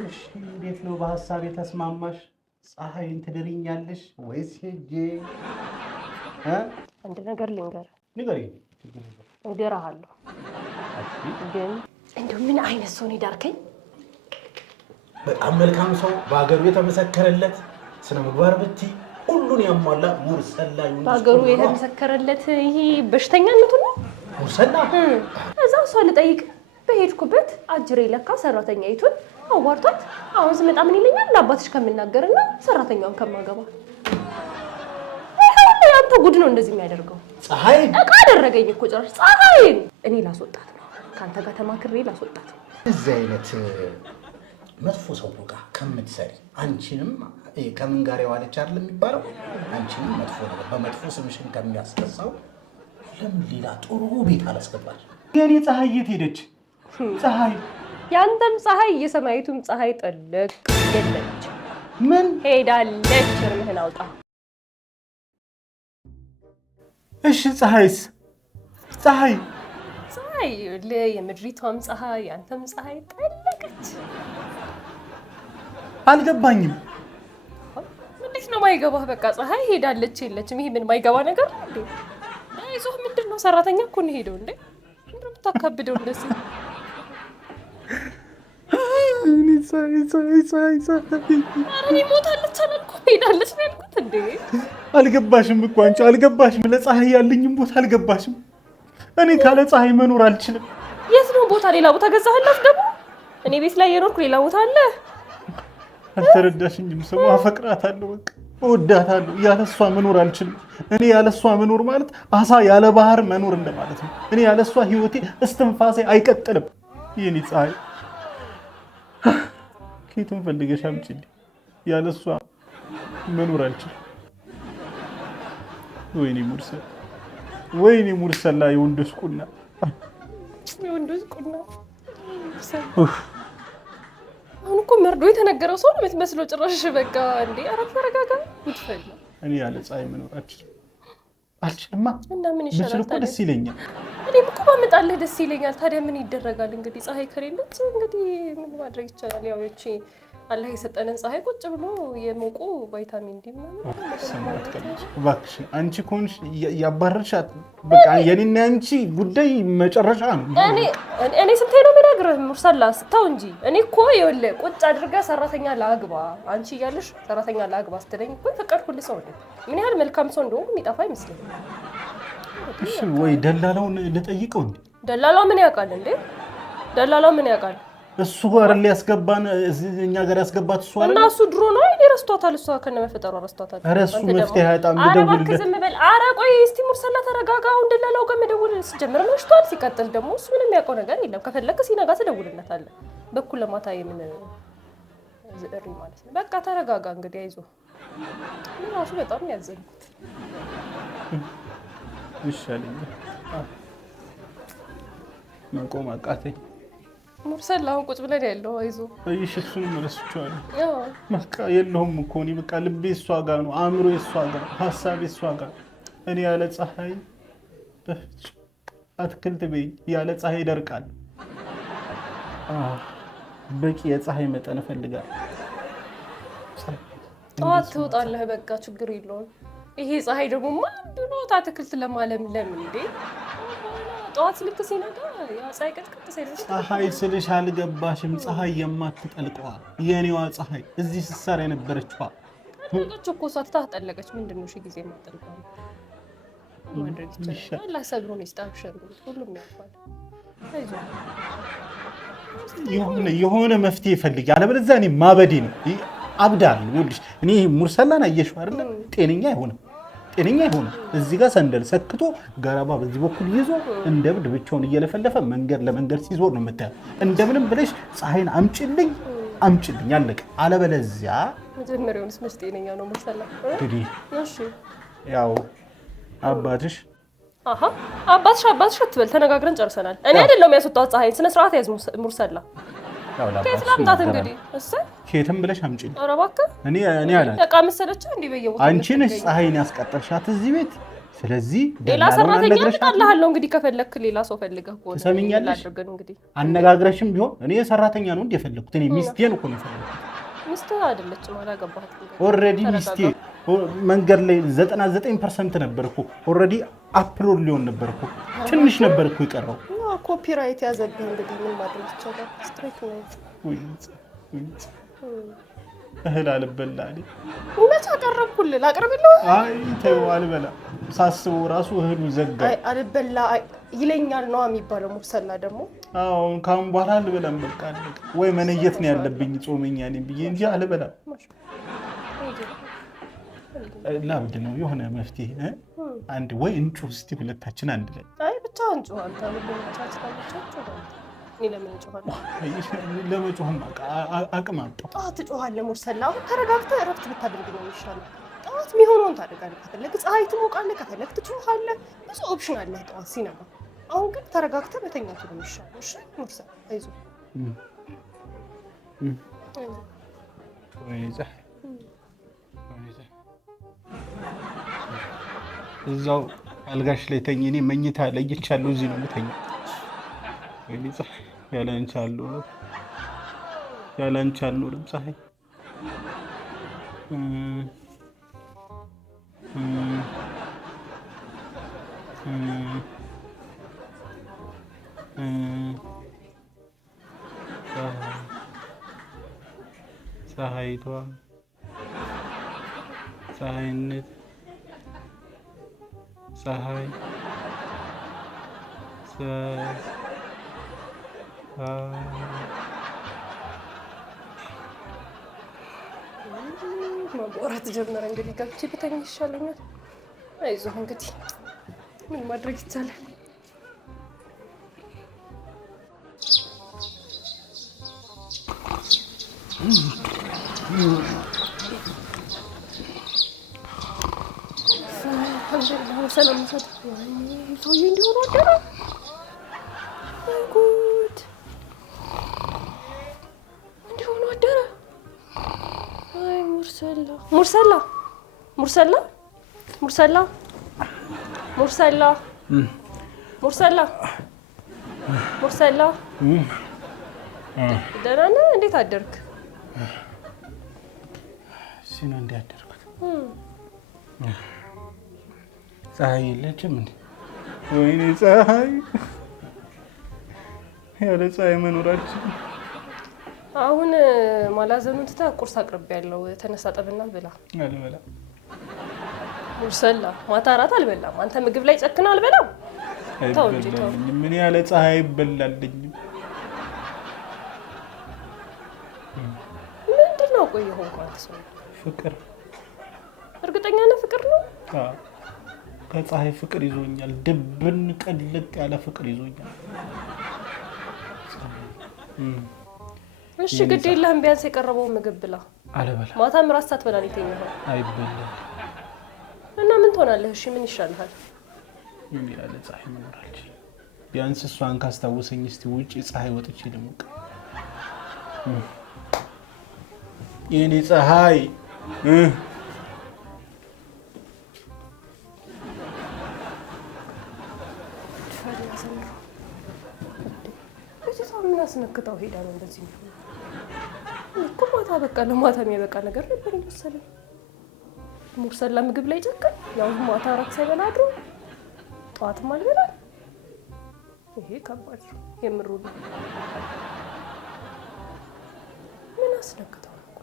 እሺ እንዴት ነው በሐሳብ የተስማማሽ? ፀሐይን ትድሪኛለሽ ወይስ ሄጄ አንድ ነገር ልንገር። ንገሪኝ። እድርሃለሁ ግን እንደው ምን አይነት ሰው ነው የዳርከኝ? በጣም መልካም ሰው በአገሩ የተመሰከረለት ስነ ምግባር ብቲ ሁሉን ያሟላ ሙርሰላ ይሁን። በአገሩ የተመሰከረለት ይሄ በሽተኛነቱ ነው ሙርሰላ። እዛው ሰው ልጠይቅ በሄድኩበት አጅሬ ለካ ሰራተኛይቱን አዋርቷት አሁን ስመጣ ምን ይለኛል? ለአባትሽ ከምናገርና ሰራተኛውን ከማገባ ያንተ ጉድ ነው እንደዚህ የሚያደርገው። ፀሐይ እቃ አደረገኝ እኮ ጭራሽ። ፀሐይ እኔ ላስወጣት ነው ካንተ ጋር ተማክሬ ላስወጣት ነው። እዚህ አይነት መጥፎ ሰው ጋር ከምትሰሪ አንቺንም ከምን ጋር የዋለች አይደል የሚባለው? አንቺንም መጥፎ ነገር በመጥፎ ስምሽን ከሚያስከሳው ለምን ሌላ ጥሩ ቤት አላስገባሽ? የኔ ፀሐይ የት ሄደች? ፀሐይ ያንተም ፀሐይ የሰማይቱም ፀሐይ ጠለቅ የለች። ምን ሄዳለች? እርምህን አውጣ። እሺ ፀሐይስ? ፀሐይ የምድሪቷም ፀሐይ ያንተም ፀሐይ ጠለቀች። አልገባኝም። እንዴት ነው ማይገባህ? በቃ ፀሐይ ሄዳለች የለችም። ይሄ ምን ማይገባ ነገር እንዴ? አይዞህ ምንድን ነው ሰራተኛ እኮ ነው ሄደው እንዴ? ምንድን ነው የምታካብደው እንደዚህ? እኔ ሞታለች አላልኩም ሄዳለች ነው ያልኩት እንዴ? አልገባሽም እኮ አንቺ አልገባሽም። ለፀሐይ ያለኝም ቦታ አልገባሽም። እኔ ካለ ፀሐይ መኖር አልችልም። የት ነው ቦታ? ሌላ ቦታ ገዛህላት ደግሞ? እኔ ቤት ላይ የኖርኩ ሌላ ቦታ አለ። አልተረዳሽኝም። ስሙ አፈቅራታለሁ፣ በቃ እወዳታለሁ። ያለሷ መኖር አልችልም። እኔ ያለሷ መኖር ማለት አሳ ያለ ባህር መኖር እንደማለት ነው። እኔ ያለሷ ህይወቴ እስትንፋሴ አይቀጥልም። የኔ ፀሐይ ከየትም ፈልገሽ አምጪልኝ። ያለሷ መኖር አልችልም። ወይኔ ሙርሰላ የወንዶች ቁና አሁን እኮ መርዶ የተነገረው ሰው ነው የምትመስለው ጭራሽ። በቃ እንዴ ኧረ ተረጋጋ። ጉድፈላ እኔ ያለ ፀሐይ መኖር አልችልማ። እና ምን ይሻላል ታዲያ? ደስ ይለኛል። እኔም እኮ ባመጣልህ ደስ ይለኛል። ታዲያ ምን ይደረጋል እንግዲህ ፀሐይ ከሌለች እንግዲህ ምን ማድረግ ይቻላል? ያው እቺ አላህ የሰጠንን ፀሐይ ቁጭ ብሎ የሞቁ ቫይታሚን ዲ ምናምን እባክሽ አንቺ ኮንሽ ያባረርሻት። በቃ የኔና አንቺ ጉዳይ መጨረሻ ነው። እኔ ስንቴ ነው የምነግርህ ሙርሰላ ስተው እንጂ እኔ እኮ ይኸውልህ ቁጭ አድርገህ ሰራተኛ ላግባ አንቺ እያለሽ ሰራተኛ ላግባ ስትለኝ እኮ ፈቀድኩልህ። ሰው ነኝ። ምን ያህል መልካም ሰው እንደሆንኩ የሚጠፋ አይመስልም። እሺ ወይ ደላላውን ልጠይቀው እንዴ? ደላላው ምን ያውቃል እንዴ? ደላላው ምን ያውቃል? እሱ ጋር ሊያስገባን እኛ ጋር ያስገባት እሱ አይደል? እና እሱ ድሮ ነው አይኔ ረስቷታል። እሷ ከነመፈጠሯ ረስቷታል። ኧረ እሱ መፍትሄ አይጣም ልደውልለት። ዝም በል። ኧረ ቆይ እስቲ ሙርሰላ ተረጋጋ። አሁን ደላላው ጋር መደውል ሲጀምር መሽቷል። ሲቀጥል ደግሞ እሱ ምንም የሚያውቀው ነገር የለም። ከፈለክ ሲነጋ ትደውልለታለህ። በኩል ለማታ የምን ዝዕሪ ማለት ነው። በቃ ተረጋጋ እንግዲህ አይዞህ። ምን ራሱ በጣም ያዘንኩት ይሻለኛል። መቆም አቃተኝ። ሙርሰላ አሁን ቁጭ ብለን ያለው አይዞህ። እሺ እሱንም ረስቼዋለሁ። በቃ የለውም እኮ እኔ በቃ ልቤ እሷ ጋር ነው፣ አእምሮ እሷ ጋር፣ ሀሳቤ እሷ ጋር። እኔ ያለ ፀሐይ አትክልት ቤት ያለ ፀሐይ ይደርቃል። በቂ የፀሐይ መጠን እፈልጋለሁ። ጠዋት ትወጣለህ፣ በቃ ችግር የለውም። ይሄ ፀሐይ ደግሞ ማን ብሎት አትክልት ለማለምለም እንዴ? ጠዋት ልክ ሲነጋ ያ ፀሐይ ቅጥቅጥ ሲል ፀሐይ ስልሽ አልገባሽም? ፀሐይ የማትጠልቀዋ የኔዋ ፀሐይ እዚህ ስትሰራ የነበረችዋ ጠለቀች እኮ እሷ ትታጠለቀች። ምንድን ነው ሺ ጊዜ የማትጠልቀው? ማድረግ ይችላል። አላህ ሰብሩን ይስጣብሽ። ሁሉም ያልፋል። አይዞህ የሆነ መፍትሄ ፈልጊ፣ አለበለዚያ እኔ ማበዴ ነው። አብዳለሁ። ይኸውልሽ እኔ ሙርሰላን አየሽው አይደል? ጤነኛ አይሆንም። እዚህ ጋር ሰንደል ሰክቶ ገረባ በዚህ በኩል ይዞ እንደ እብድ ብቻውን እየለፈለፈ መንገድ ለመንገድ ሲዞር ነው የምታየው። እንደምንም ብለሽ ፀሐይን አምጪልኝ አለቀ። አለበለዚያ መጀመሪያውንስ መች ጤነኛ ነው ሙርሰላ? እንግዲህ እሺ ያው አባትሽ አባትሽ አትበል። ተነጋግረን ጨርሰናል። እኔ አይደለሁም ያስወጣሁት ፀሐይን። ስነ ስርዓት ያዝ ሙርሰላ። ከየት ላምጣት እንግዲህ? ከየትም ብለሽ አምጪልኝ። ኧረ እባክህ እኔ አላት ዕቃ መሰለችህ እንዲህ በየቦታው አንቺ ነሽ ፀሐይን ያስቀጠርሻት እዚህ ቤት። ስለዚህ ሌላ ሰራተኛ አጥቃለሁ እንግዲህ ከፈለክ ሌላ ሰው ፈልገህ ቆይ ትሰሚኛለሽ አነጋግረሽም ቢሆን እኔ ሰራተኛ ነው እንደ የፈለኩት እኔ ሚስቴን እኮ ነው የፈለኩት ሚስቴ አይደለችም አላገባህም ኦሬዲ ሚስቴ መንገድ ላይ 99% ነበርኩ ኦሬዲ አፕሎድ ሊሆን ነበርኩ ትንሽ ነበርኩ ይቀርው ኮፒራይት ያዘብኝ እንግዲህ ምን ማድረግ ይቻላል ስትሬት ነው እህል አልበላኝ እውነት አቀረብኩልህ ላቅርብልህ አይ ተው አልበላ ሳስበው ራሱ እህሉ ዘጋ አይ አልበላ ይለኛል ነው የሚባለው ሙርሰላ ደግሞ አዎ ካም በኋላ አልበላም በቃ ወይ መነየት ነው ያለብኝ ጾመኛ ነኝ ብዬ እንጂ አልበላም ላብድ ነው የሆነ መፍትሄ አንድ ወይ እንጩ እስቲ ሁለታችን አንድ ላይ አይ ብቻ እንጩ አንተ ለምን ጮሃለህ? ለመጮህም አቅም አጣሁ። ጠዋት ትጮሃለህ ሙርሰላ። አሁን ተረጋግተህ እረፍት ብታደርግ ነው የሚሻለው። ጠዋት የሚሆነውን ታደርጋለህ። ከፈለግ ፀሐይ ትሞቃለህ፣ ከፈለግ ትጮሃለህ። ብዙ ኦፕሽን አለህ ጠዋት ሲነጋ። አሁን ግን ተረጋግተህ መተኛቱ ነው የሚሻለው። እሺ ሙርሰላ አይዞህ። እዛው አልጋሽ ላይ ተኝ። እኔ መኝታ ለይቻለሁ። እዚህ ነው የምተኛው። ያላንቺ አልኖርም ፀሐይ ፀሐይቷ ፀሐይነት ፀሐይ ማውራት ጀመረ። እንግዲህ ገብቼ ብተኛ ይሻለኛል። አይዞህ እንግዲህ ምን ማድረግ ይቻላል? ሰላም ሰጥ ሰውዬ እንዲሆኑ አደረ። ጉድ እንዲሆኑ አደረ። አይ ሙርሰላ ሙርሰላ ሙርሰላ ሙርሰላ ሙርሰላ ሙርሰላ ሙርሰላ ደህና ነህ? እንዴት አደርክ? ሲና እንዲያደርኩት ፀሐይ የለችም እንዴ? ወይኔ ፀሐይ ያለ ፀሐይ መኖራችን። አሁን ማላዘኑን ትተህ ቁርስ አቅርቤያለሁ። ተነሳ ጠብና ብላ። አልበላም ሙርሰላ ማታ እራት አልበላም። አንተ ምግብ ላይ ጨክና አልበላም። ተው እንጂ ተው። ምን ያለ ፀሐይ ይበላልኝም። ምንድን ነው ቆይ ሆንኳት ሰው ፍቅር። እርግጠኛ ነህ ፍቅር ነው? አዎ ከፀሐይ ፍቅር ይዞኛል። ድብን ቀልጥ ያለ ፍቅር ይዞኛል። እሺ ግድ የለህም። ቢያንስ የቀረበውን ምግብ ብላ። አልበላም። ማታም እራት ሳትበላ ነው የተኛኸው። አይበላም። እና ምን ትሆናለህ? እሺ ምን ይሻልሃል? ምን ያለ ፀሐይ መኖር አልችልም። ቢያንስ እሷን ካስታወሰኝ እስቲ ውጪ ፀሐይ ወጥቼ ልሞቅ። የኔ ፀሐይ ምን አስነክታው ሄዳ ነው እንደዚህ ነው እኮ። ማታ በቃ ለማታ የሚያበቃ ነገር ነበር መሰለኝ። ሙርሰላ ምግብ ላይ ጨከን። ያው ማታ እራት ሳይበላ አድሮ ጠዋትም አልበላ። ይሄ ከባድ ነው የምሩ ነው። ምን አስነክታው ነው?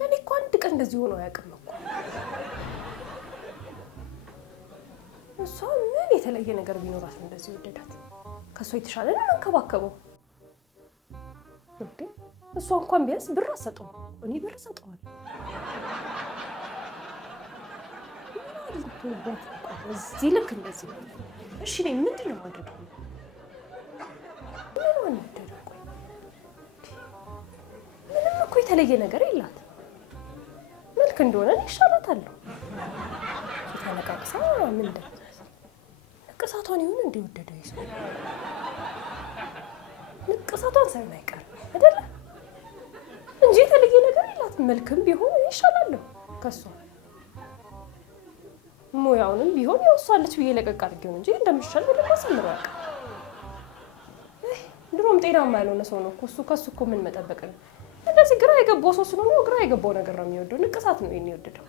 ለኔ እኮ አንድ ቀን እንደዚህ ሆኖ አያውቅም እኮ። እሷ ምን የተለየ ነገር ቢኖራት ነው እንደዚህ ወደዳት? ከሷ የተሻለ ነው መንከባከበው እንዴ? እሷ እንኳን ቢያንስ ብር አሰጠው። እኔ ብር ሰጠዋል። እዚህ ልክ እንደዚህ ነው። እሺ እኔ ምንድን ነው ማድረግ? ምን ወንደደው? ምንም እኮ የተለየ ነገር የላት። መልክ እንደሆነ ይሻላታል። ተነቃቅሳ ምን እንደምትመስል ንቅሳቷን ይሁን እንደወደደው ይሰው ንቅሳቷን ሳይሆን አይቀርም አይደለ እንጂ የተለየ ነገር የላት። መልክም ቢሆን ይሻላል ከሷ። ሙያ ሙያውንም ቢሆን ያውሷለች ብዬ ለቀቅ አድርጌው እንጂ እንደምሻል በደንብ አሰምሮ ያውቃል። ድሮም ጤናማ ያልሆነ ሰው ነው እኮ እሱ። ከሱ እኮ ምን መጠበቅ ነው? እንደዚህ ግራ የገባው ሰው ስለሆነ ግራ የገባው ነገር ነው የሚወደው። ንቅሳት ነው ይሄን የወደደው።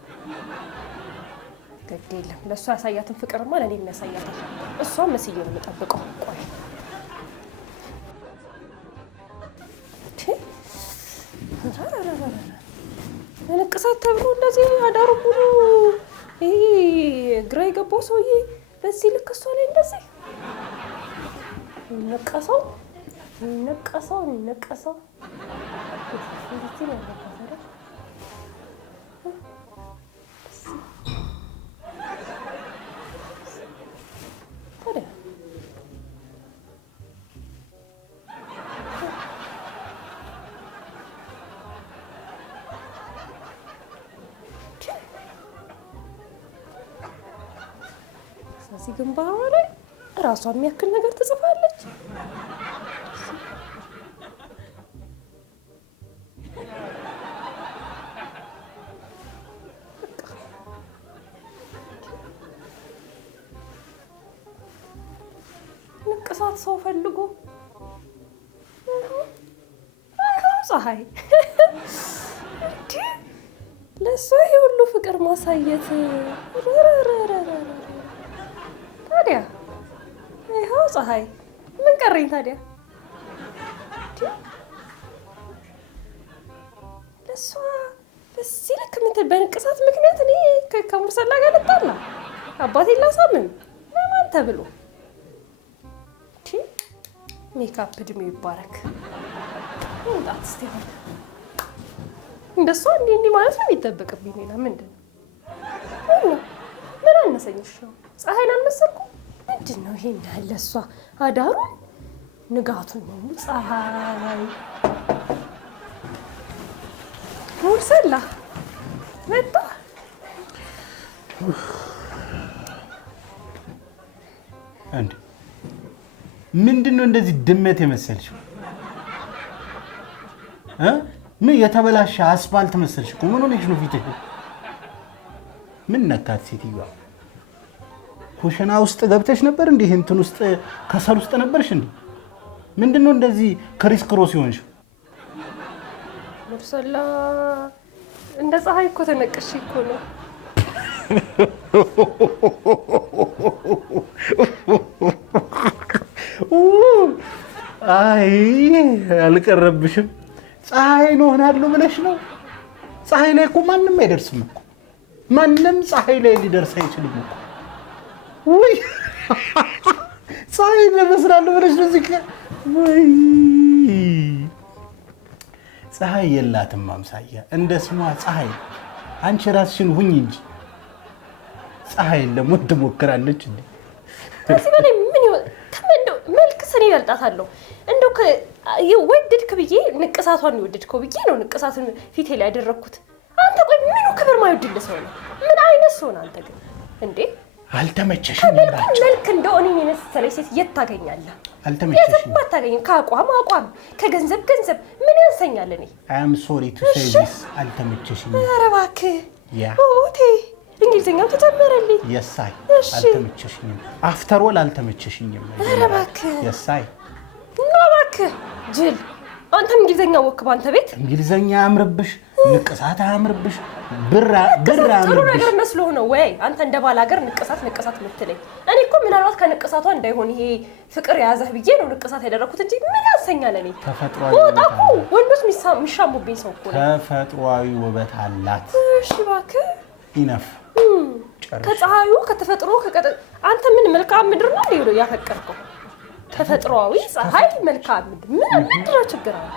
ግድ የለም ለእሷ ያሳያትን ፍቅርማ ለእኔ የሚያሳያታል። እሷም መስዬ ነው የምጠብቀው። ቆይ ንቅሳት ተብሎ እንደዚህ አዳሩ ሙሉ ይሄ ግራ የገባው ሰውዬ በዚህ ልክ እሷ ላይ እንደዚህ ነቀሰው እንደዚህ ነው ያለበት አይደል? ታዲያ ስለዚህ ግንባሯ ላይ ራሷ የሚያክል ነገር ትጽፋለች። ንቅሳት ሰው ፈልጎ ፀሐይ ለእሷ ይሄ ሁሉ ፍቅር ማሳየት ታዲያ ይኸው ፀሐይ ምን ቀረኝ ታዲያ? ለእሷ በዚህ ልክ ምትል በንቅሳት ምክንያት እኔ ከሙርሰላ ጋር ልጣላ አባቴን ላሳምም ለማን ተብሎ? ሜካፕ እድሜው ይባረክ። ወጣት እስቲ እንደሷ እንዲህ ማለት ነው የሚጠበቅብኝ። ሌላ ምንድን ነው? ምን አነሰኝሽ ነው? ፀሐይን አልመሰልኩም? ምንድን ነው ይሄን ያህል እሷ አዳሩን ንጋቱን ነው ፀሐይ ሙርሰላ መጣ። አንድ ምንድን ነው እንደዚህ ድመት የመሰልሽው? ምን የተበላሸ አስፋልት መሰልሽ እኮ። ምን ሆነሽ ነው ፊትሽ? ምን ነካት ሴትዮዋ? ኩሽና ውስጥ ገብተሽ ነበር እንዴ? እንትን ውስጥ ከሰል ውስጥ ነበርሽ እንዴ? ምንድነው እንደዚህ ክሪስ ክሮስ ይሆንሽ? ሙርሰላ እንደ ፀሐይ እኮ ተነቀሽ እኮ ነው። አይ አልቀረብሽም። ፀሐይ ነው ሆናለሁ ብለሽ ነው? ፀሐይ ላይ እኮ ማንም አይደርስም እኮ። ማንም ፀሐይ ላይ ሊደርስ አይችልም እኮ። ወይ ፀሐይ ለመስላለሁ ብለሽ ነው እዚህ ጋር? ወይ ፀሐይ የላትም አምሳያ። እንደ ስሟ ፀሐይ አንቺ ራስሽን ሁኝ እንጂ ፀሐይ ለሞት ትሞክራለች እንዴ? ከዚህ በላይ ምን ይወል ከመንደው መልክ ስኔ ይበልጣታለሁ። እንደው ወደድክ ብዬ ንቅሳቷን ይወደድከው ብዬ ነው ንቅሳትን ፊቴ ላይ ያደረኩት። አንተ ቆይ ምኑ ክብር ማይወድልህ ሰው ነው? ምን አይነት ሰው ነው አንተ ግን እንዴ? አልተመቸሽም? መልክ እንደው እኔ የመሰለኝ ሴት የት ታገኛለህ? አልተመቸሽም? የት አታገኝም? ከአቋም ከገንዘብ ምን ያንሰኛል? እኔ አም ሶሪ ቱ ሴይ ዲስ አልተመቸሽም። ኧረ እባክህ ኦቴ እንግሊዝኛው ተጨመረልኝ። የሳይ አልተመቸሽኝም። አፍተር ኦል አልተመቸሽኝም። ኧረ እባክህ የሳይ እና እባክህ ጅል አንተ እንግሊዝኛ ወክ ባንተ ቤት እንግሊዝኛ አያምርብሽ፣ ንቅሳት አያምርብሽ፣ ብር አያምርብሽ። ጥሩ ነገር መስሎ ነው ወይ አንተ እንደ ባል ሀገር ንቅሳት የምትለኝ? እኔ እኮ ምናልባት ከንቅሳቷ እንዳይሆን ይሄ ፍቅር የያዘህ ብዬ ነው ንቅሳት ያደረኩት እንጂ ምን ያንሰኛል? እኔ ተፈጥሯዊ ወጣኩ ወንዶች የሚሻሙብኝ ሰው እኮ ነው። ተፈጥሯዊ ውበት አላት። እሺ እባክህ ኢነፍ ከፀሐዩ ከተፈጥሮ አንተ ምን መልካም ምድር ነው እንዴ ያፈቀርከው? ተፈጥሯዊ ፀሐይ መልካም ምድር ምን ነው ችግር አለ?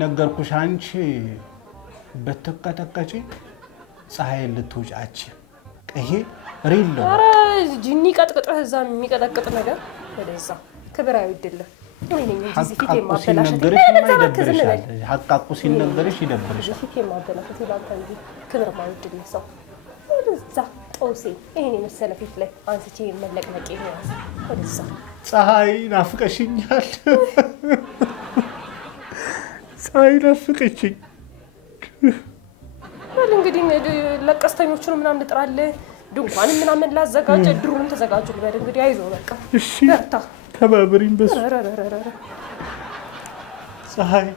ነገርኩሽ። አንቺ በተቀጠቀጪ ፀሐይ ልትውጫች ይሄ ሪል ነው። ኧረ ጂኒ ቀጥቅጥህ እዛ የሚቀጠቅጥ ነገር ወደዛ ክብር አይወድልህ። እኔ ነኝ እንጂ ፊቴ ማበላሸት ይደብርሻል። ሐቃቁ ሲነገርሽ ይደብርሻል። ፊቴ ማበላሸት ይላንተ እንጂ ክብር ማይወድልህ ሰው ወደዛ ጦሴ ይሄን የመሰለ ፊት ላይ አንስቼ መለቅለቅ ይሄን ወደዛ። ፀሐይ ናፍቀሽኛል። ፀሐይ ናፍቀሽኝ። እንግዲህ ለቀስተኞቹን ምናምን ልጥራለህ ድንኳን ምናምን ላዘጋጀ ድሩን ተዘጋጁ ልበል እንግዲህ አይዞህ በቃ እሺ በርታ ተባበሪኝ በሱ ፀሐይ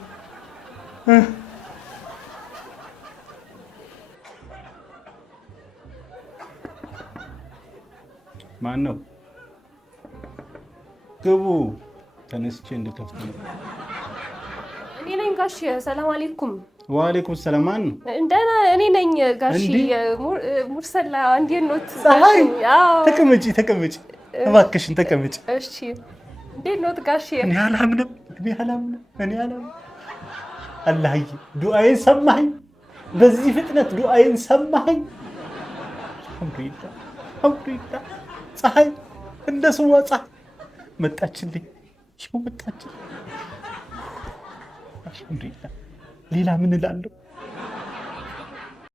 ማን ነው ግቡ ተነስቼ እንድከፍት ነው እኔ ነኝ ጋሽ ሰላም አለይኩም ወአለይኩም ሰላም ማን ነው እንደና እኔ ነኝ ጋሽ ሙርሰላ እንዴት ነው ፀሐይ ተቀመጪ እባክሽን ተቀመጪ እሺ እንዴት ነው ጋሽ እኔ አላምንም አላህዬ ዱዓዬን ሰማኸኝ በዚህ ፍጥነት ዱዓዬን ሰማኸኝ አልሐምዱሊላህ ፀሐይ እንደ ስሟ ፀሐይ መጣችልኝ አልሐምዱሊላህ ሌላ ምን እላለሁ